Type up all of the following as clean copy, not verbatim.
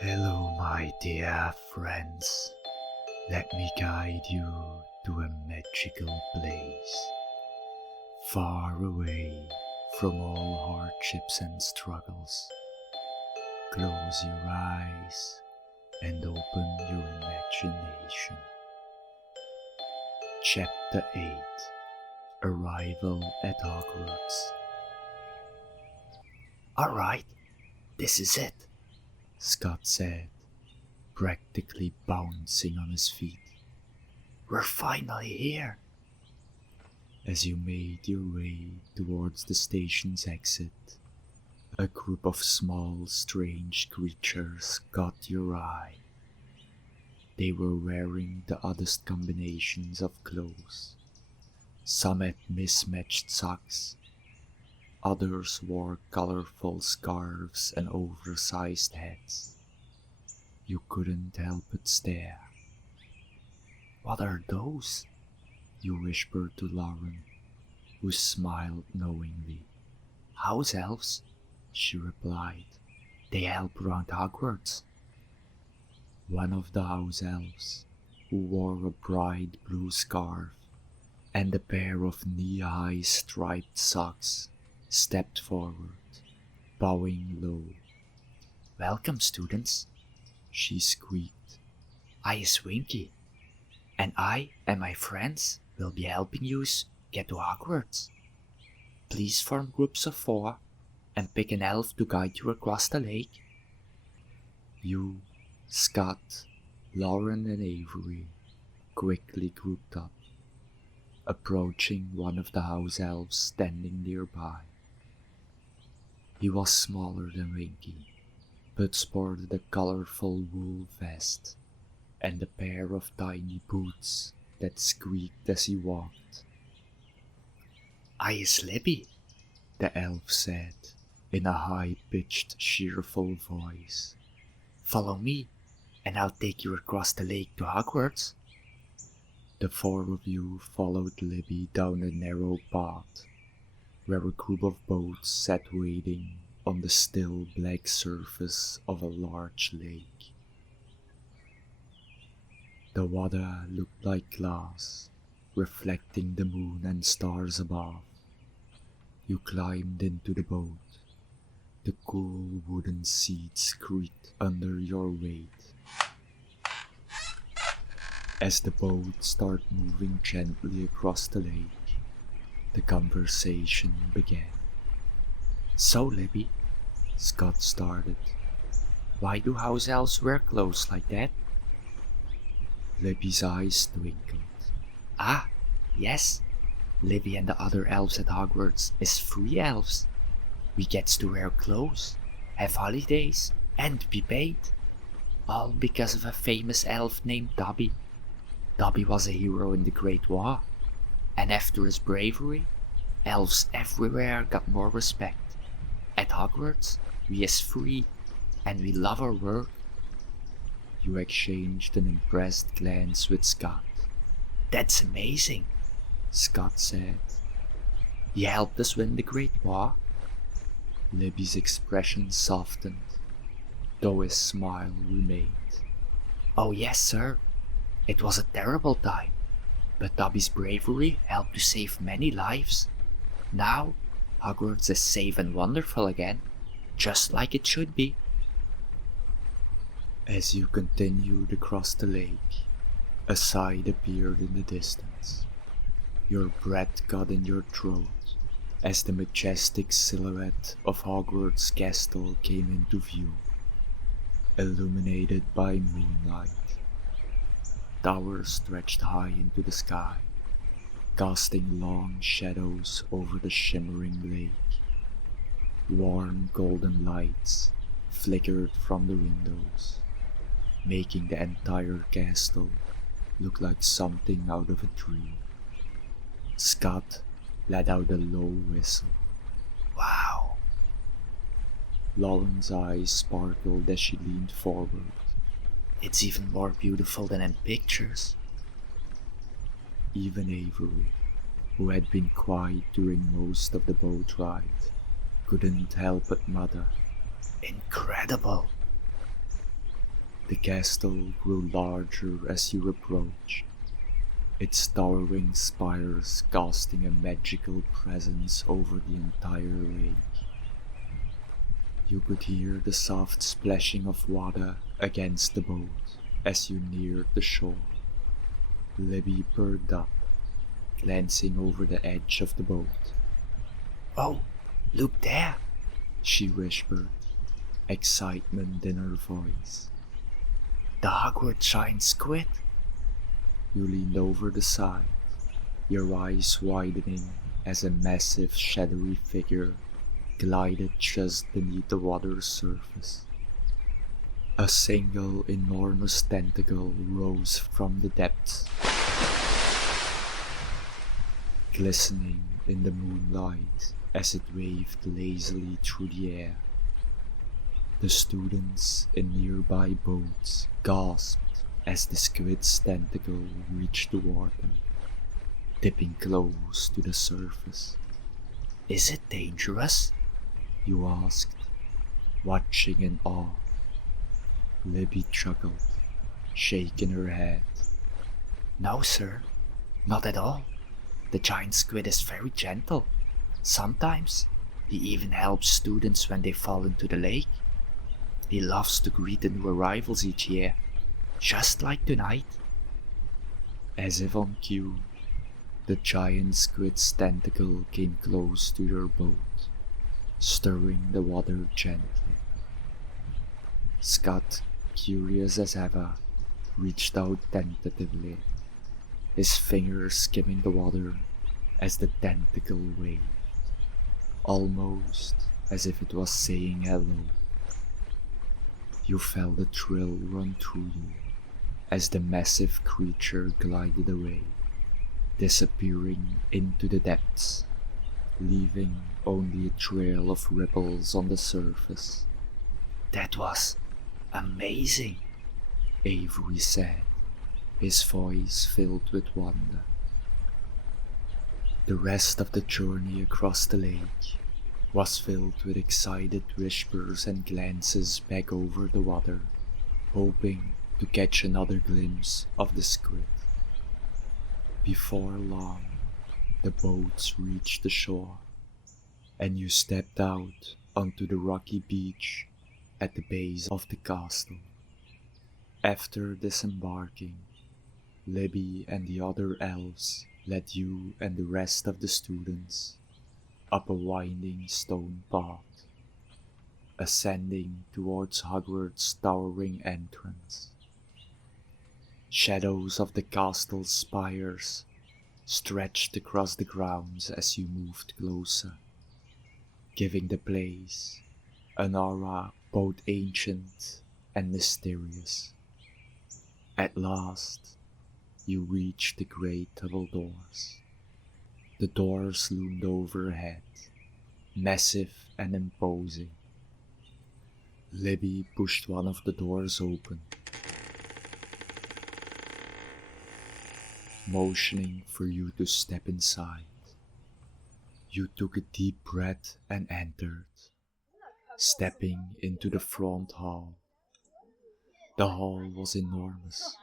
Hello, my dear friends. Let me guide you to a magical place, far away from all hardships and struggles. Close your eyes and open your imagination. Chapter 8: Arrival at Hogwarts. Alright, this is it, Scott said, practically bouncing on his feet. We're finally here. As you made your way towards the station's exit, a group of small, strange creatures caught your eye. They were wearing the oddest combinations of clothes. Some had mismatched socks. Others wore colorful scarves and oversized hats. You couldn't help but stare. What are those? You whispered to Lauren, who smiled knowingly. House elves, she replied. They help around Hogwarts. One of the house elves, who wore a bright blue scarf and a pair of knee-high striped socks, stepped forward, bowing low. Welcome, students, she squeaked. I is Winky, and I and my friends will be helping you get to Hogwarts. Please form groups of 4 and pick an elf to guide you across the lake. You, Scott, Lauren and Avery quickly grouped up, approaching one of the house elves standing nearby. He was smaller than Winky, but sported a colorful wool vest and a pair of tiny boots that squeaked as he walked. I is Libby, the elf said in a high-pitched, cheerful voice. Follow me, and I'll take you across the lake to Hogwarts. The 4 of you followed Libby down a narrow path, where a group of boats sat waiting on the still black surface of a large lake. The water looked like glass, reflecting the moon and stars above. You climbed into the boat. The cool wooden seats creaked under your weight. As the boat started moving gently across the lake, the conversation began. So, Libby, Scott started, why do house elves wear clothes like that? Libby's eyes twinkled. Ah, yes, Libby and the other elves at Hogwarts is free elves. We gets to wear clothes, have holidays, and be paid. All because of a famous elf named Dobby. Dobby was a hero in the Great War, and after his bravery, elves everywhere got more respect. At Hogwarts, we is free, and we love our work. You exchanged an impressed glance with Scott. That's amazing, Scott said. He helped us win the Great War. Libby's expression softened, though his smile remained. Oh yes, sir. It was a terrible time, but Dobby's bravery helped to save many lives. Now, Hogwarts is safe and wonderful again, just like it should be. As you continued across the lake, a sight appeared in the distance. Your breath got in your throat as the majestic silhouette of Hogwarts Castle came into view, illuminated by moonlight. Towers stretched high into the sky, casting long shadows over the shimmering lake. Warm golden lights flickered from the windows, making the entire castle look like something out of a dream. Scott let out a low whistle. Wow! Lauren's eyes sparkled as she leaned forward. It's even more beautiful than in pictures. Even Avery, who had been quiet during most of the boat ride, couldn't help but mutter, Incredible! The castle grew larger as you approached, its towering spires casting a magical presence over the entire lake. You could hear the soft splashing of water against the boat as you neared the shore. Libby perked up, glancing over the edge of the boat. "Oh, look there!" she whispered, excitement in her voice. "The Hogwarts giant squid!" You leaned over the side, your eyes widening as a massive shadowy figure glided just beneath the water's surface. A single enormous tentacle rose from the depths, glistening in the moonlight as it waved lazily through the air. The students in nearby boats gasped as the squid's tentacle reached toward them, dipping close to the surface. "Is it dangerous?" you asked, watching in awe. Libby chuckled, shaking her head. "No, sir, not at all. The giant squid is very gentle. Sometimes he even helps students when they fall into the lake. He loves to greet the new arrivals each year, just like tonight." As if on cue, the giant squid's tentacle came close to your boat, stirring the water gently. Scott, curious as ever, reached out tentatively, his fingers skimming the water as the tentacle waved, almost as if it was saying hello. You felt a thrill run through you as the massive creature glided away, disappearing into the depths, leaving only a trail of ripples on the surface. "That was amazing," Avery said, his voice filled with wonder. The rest of the journey across the lake was filled with excited whispers and glances back over the water, hoping to catch another glimpse of the squid. Before long, the boats reached the shore, and you stepped out onto the rocky beach at the base of the castle. After disembarking, Libby and the other elves led you and the rest of the students up a winding stone path, ascending towards Hogwarts' towering entrance. Shadows of the castle's spires stretched across the grounds as you moved closer, giving the place an aura both ancient and mysterious. At last, you reached the great double doors. The doors loomed overhead, massive and imposing. Libby pushed one of the doors open, motioning for you to step inside. You took a deep breath and entered, stepping into the front hall. The hall was enormous,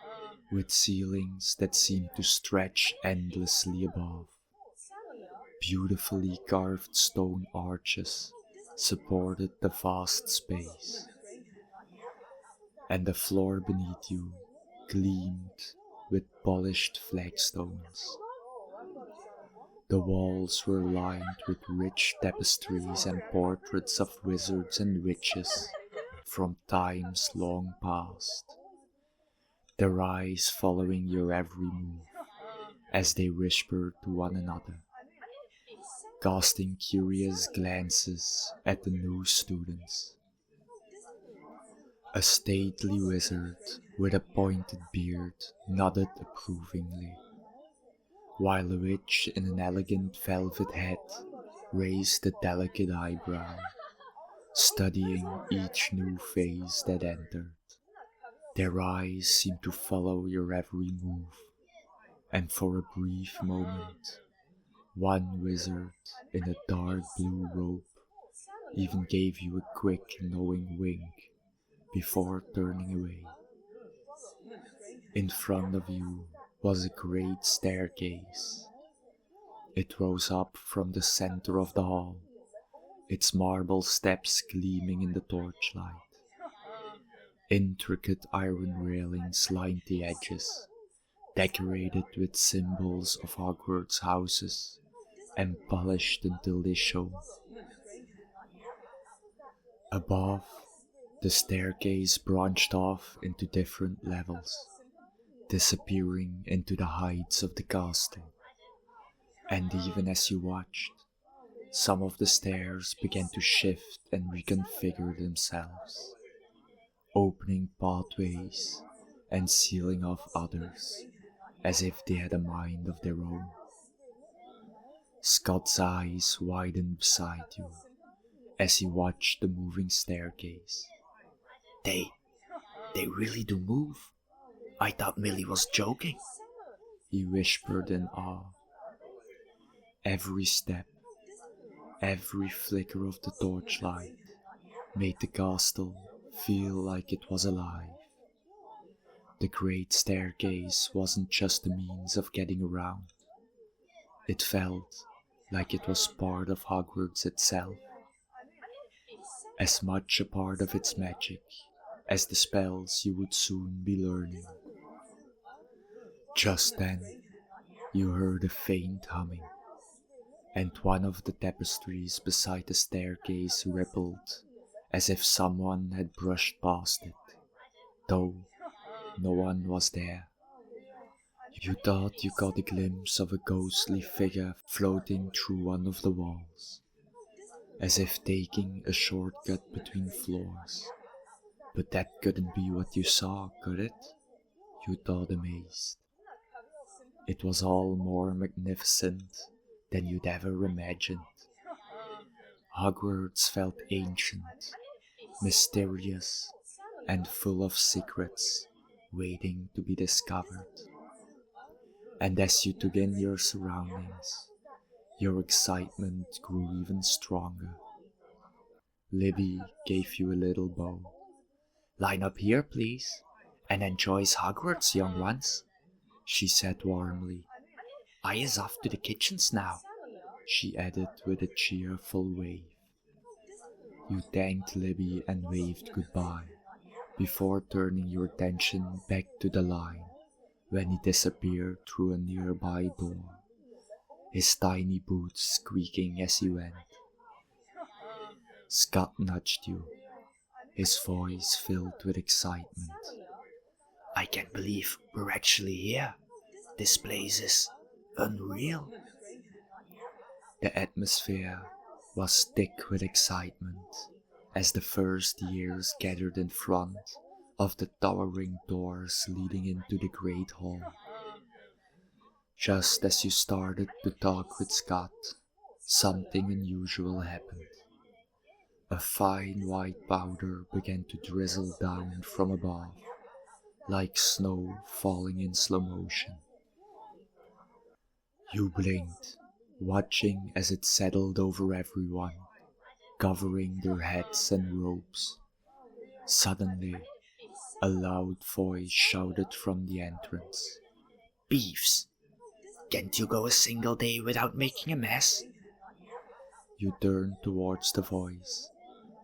with ceilings that seemed to stretch endlessly above. Beautifully carved stone arches supported the vast space, and the floor beneath you gleamed with polished flagstones. The walls were lined with rich tapestries and portraits of wizards and witches from times long past, their eyes following your every move as they whispered to one another, casting curious glances at the new students. A stately wizard with a pointed beard nodded approvingly, while a witch in an elegant velvet hat raised a delicate eyebrow, studying each new face that entered. Their eyes seemed to follow your every move, and for a brief moment, one wizard in a dark blue robe even gave you a quick knowing wink before turning away. In front of you was a great staircase. It rose up from the center of the hall, its marble steps gleaming in the torchlight. Intricate iron railings lined the edges, decorated with symbols of Hogwarts houses and polished until they shone. Above, the staircase branched off into different levels, disappearing into the heights of the castle. And even as you watched, some of the stairs began to shift and reconfigure themselves, opening pathways and sealing off others as if they had a mind of their own. Scott's eyes widened beside you as he watched the moving staircase. They really do move. I thought Millie was joking, he whispered in awe. Every step, every flicker of the torchlight made the castle feel like it was alive. The great staircase wasn't just a means of getting around. It felt like it was part of Hogwarts itself, as much a part of its magic as the spells you would soon be learning. Just then, you heard a faint humming, and one of the tapestries beside the staircase rippled as if someone had brushed past it, though no one was there. You thought you caught a glimpse of a ghostly figure floating through one of the walls, as if taking a shortcut between floors. But that couldn't be what you saw, could it? You thought, amazed. It was all more magnificent than you'd ever imagined. Hogwarts felt ancient, mysterious, and full of secrets waiting to be discovered. And as you took in your surroundings, your excitement grew even stronger. Libby gave you a little bow. Line up here, please, and enjoy Hogwarts, young ones, she said warmly. I is off to the kitchens now, she added with a cheerful wave. You thanked Libby and waved goodbye, before turning your attention back to the line when he disappeared through a nearby door, his tiny boots squeaking as he went. Scott nudged you, his voice filled with excitement. I can't believe we're actually here. This place is unreal. The atmosphere was thick with excitement as the first years gathered in front of the towering doors leading into the great hall. Just as you started to talk with Scott, something unusual happened. A fine white powder began to drizzle down from above, like snow falling in slow motion. You blinked, watching as it settled over everyone, covering their heads and robes. Suddenly, a loud voice shouted from the entrance. Peeves! Can't you go a single day without making a mess? You turned towards the voice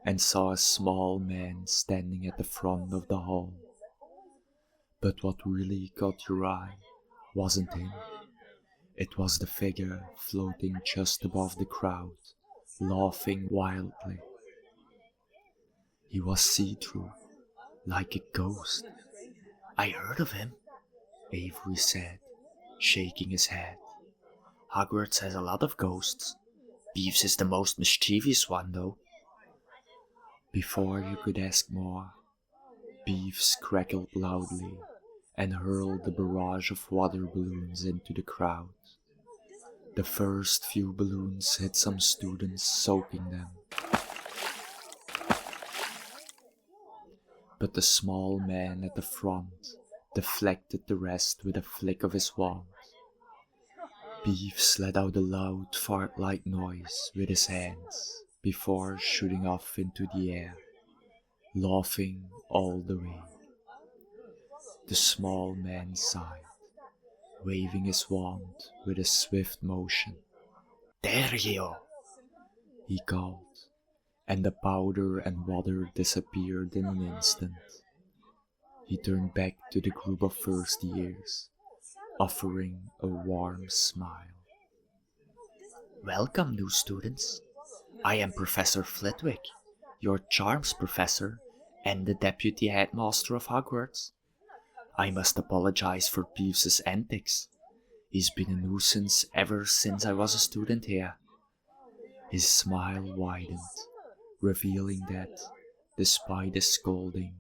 and saw a small man standing at the front of the hall. But what really caught your eye wasn't him. It was the figure floating just above the crowd, laughing wildly. He was see-through, like a ghost. I heard of him, Avery said, shaking his head. Hogwarts has a lot of ghosts. Peeves is the most mischievous one, though. Before you could ask more, Peeves crackled loudly and hurled a barrage of water balloons into the crowd. The first few balloons hit some students, soaking them. But the small man at the front deflected the rest with a flick of his wand. Peeves let out a loud fart-like noise with his hands before shooting off into the air, laughing all the way. The small man sighed, waving his wand with a swift motion. "There you!" he called, and the powder and water disappeared in an instant. He turned back to the group of first years, offering a warm smile. "Welcome, new students. I am Professor Flitwick, your charms professor and the deputy headmaster of Hogwarts. I must apologize for Peeves' antics. He's been a nuisance ever since I was a student here." His smile widened, revealing that, despite his scolding,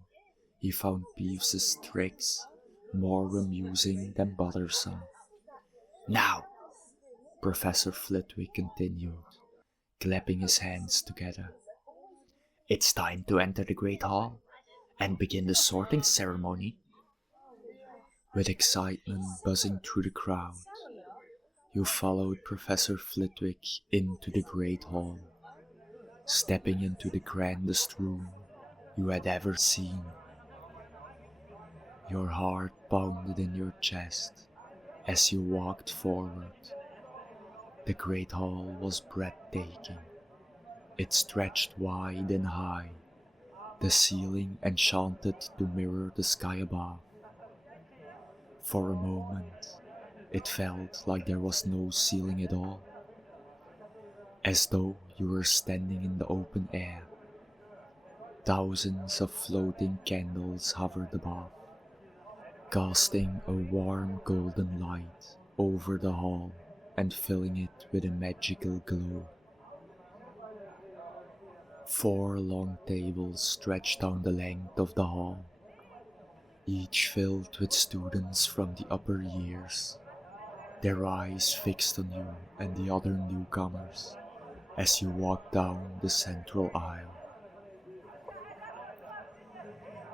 he found Peeves' tricks more amusing than bothersome. "Now," Professor Flitwick continued, clapping his hands together, "it's time to enter the Great Hall and begin the sorting ceremony." With excitement buzzing through the crowd, you followed Professor Flitwick into the Great Hall, stepping into the grandest room you had ever seen. Your heart pounded in your chest as you walked forward. The Great Hall was breathtaking. It stretched wide and high, the ceiling enchanted to mirror the sky above. For a moment, it felt like there was no ceiling at all, as though you were standing in the open air. Thousands of floating candles hovered above, casting a warm golden light over the hall and filling it with a magical glow. 4 long tables stretched down the length of the hall, each filled with students from the upper years, their eyes fixed on you and the other newcomers as you walked down the central aisle.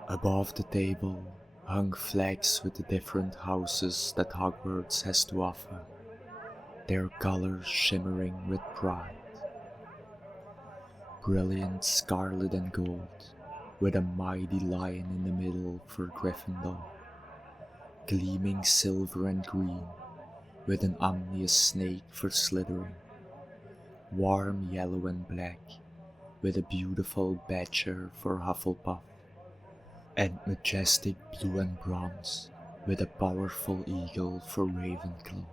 Above the table hung flags with the different houses that Hogwarts has to offer, their colors shimmering with pride. Brilliant scarlet and gold, with a mighty lion in the middle for Gryffindor, gleaming silver and green, with an ominous snake for Slytherin, warm yellow and black, with a beautiful badger for Hufflepuff, and majestic blue and bronze, with a powerful eagle for Ravenclaw.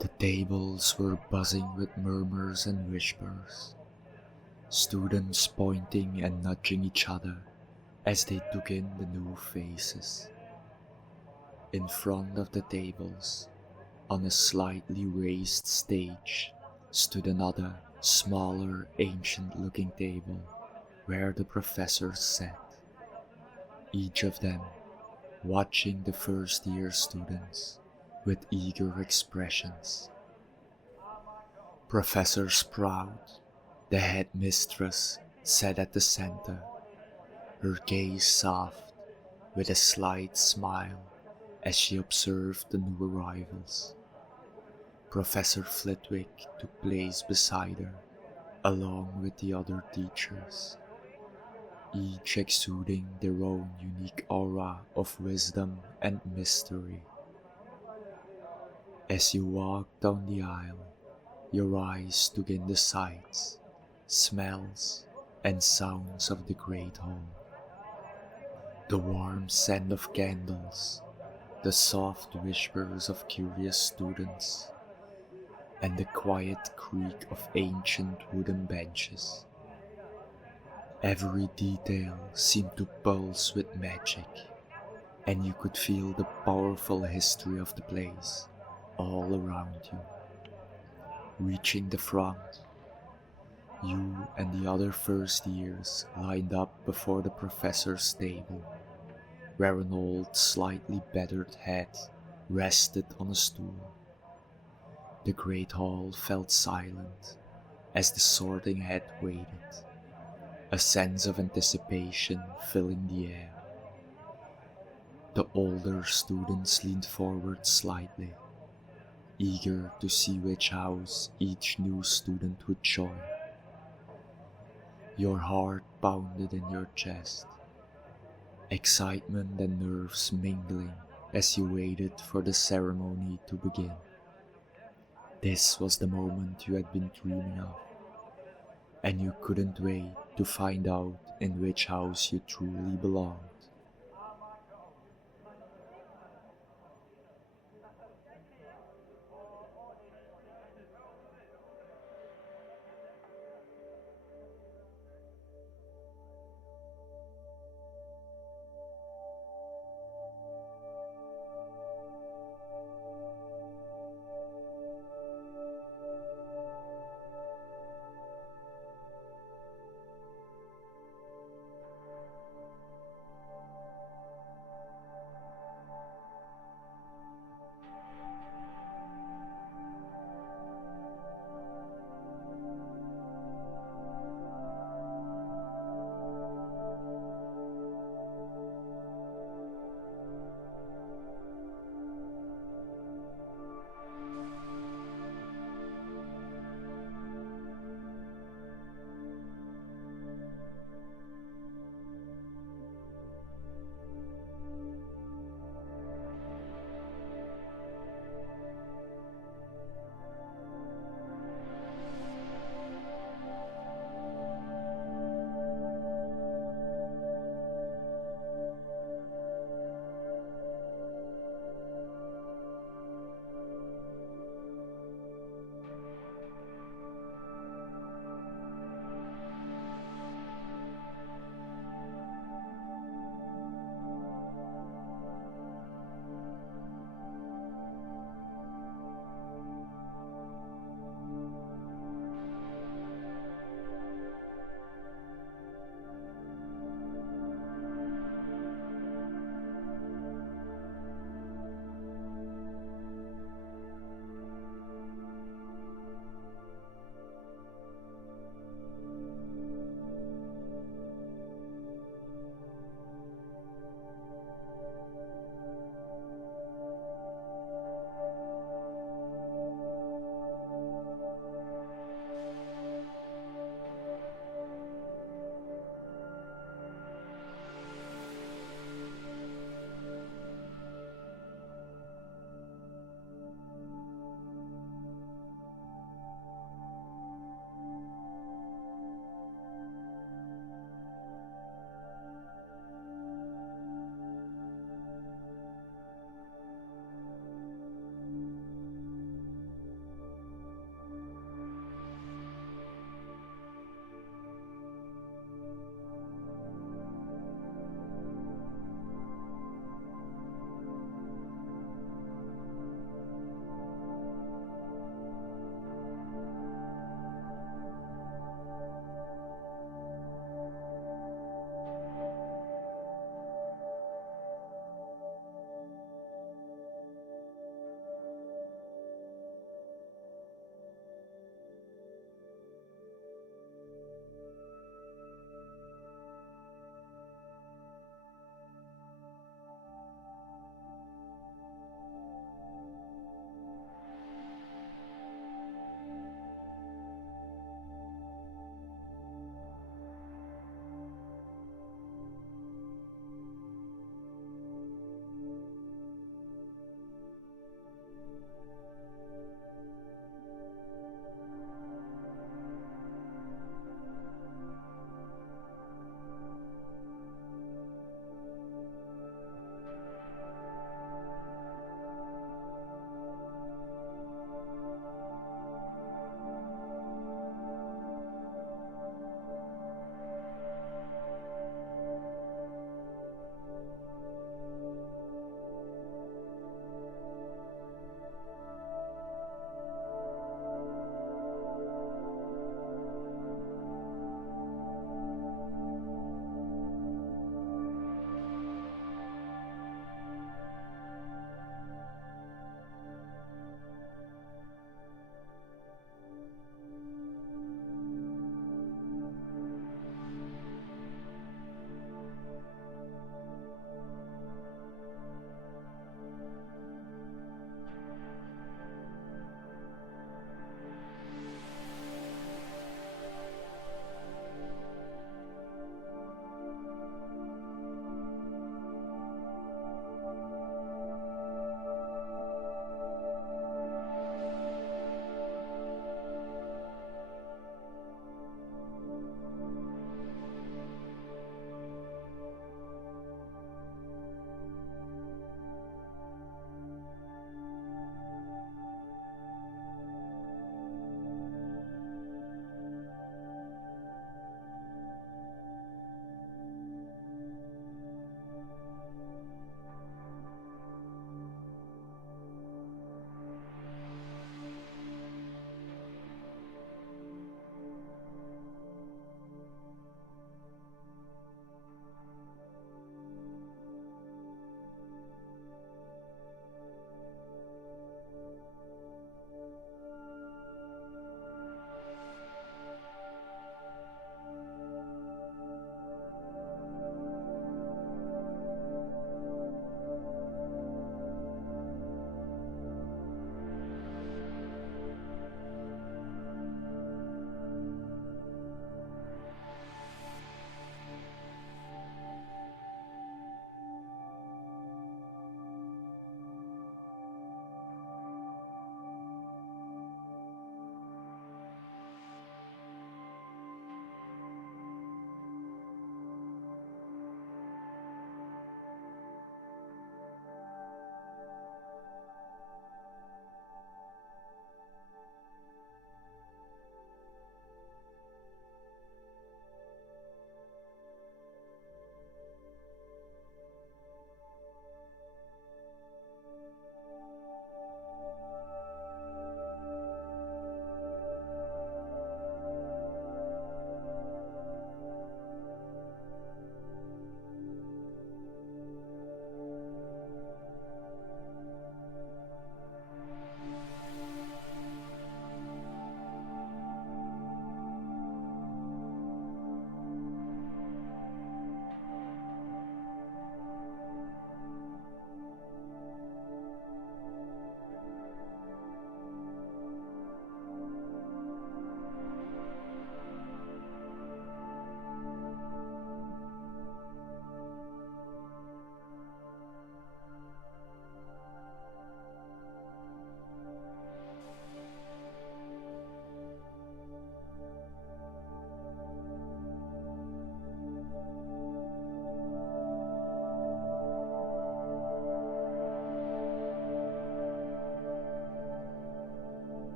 The tables were buzzing with murmurs and whispers, students pointing and nudging each other as they took in the new faces. In front of the tables, on a slightly raised stage, stood another, smaller, ancient-looking table where the professors sat, each of them watching the first-year students with eager expressions. Professor Sprout, the headmistress, sat at the center, her gaze soft, with a slight smile as she observed the new arrivals. Professor Flitwick took place beside her, along with the other teachers, each exuding their own unique aura of wisdom and mystery. As you walked down the aisle, your eyes took in the sights, smells, and sounds of the Great Hall. The warm scent of candles, the soft whispers of curious students, and the quiet creak of ancient wooden benches. Every detail seemed to pulse with magic, and you could feel the powerful history of the place all around you. Reaching the front, you and the other first years lined up before the professor's table, where an old, slightly battered head rested on a stool. The Great Hall felt silent as the sorting hat waited, a sense of anticipation filling the air. The older students leaned forward slightly, eager to see which house each new student would join. Your heart pounded in your chest, excitement and nerves mingling as you waited for the ceremony to begin. This was the moment you had been dreaming of, and you couldn't wait to find out in which house you truly belonged.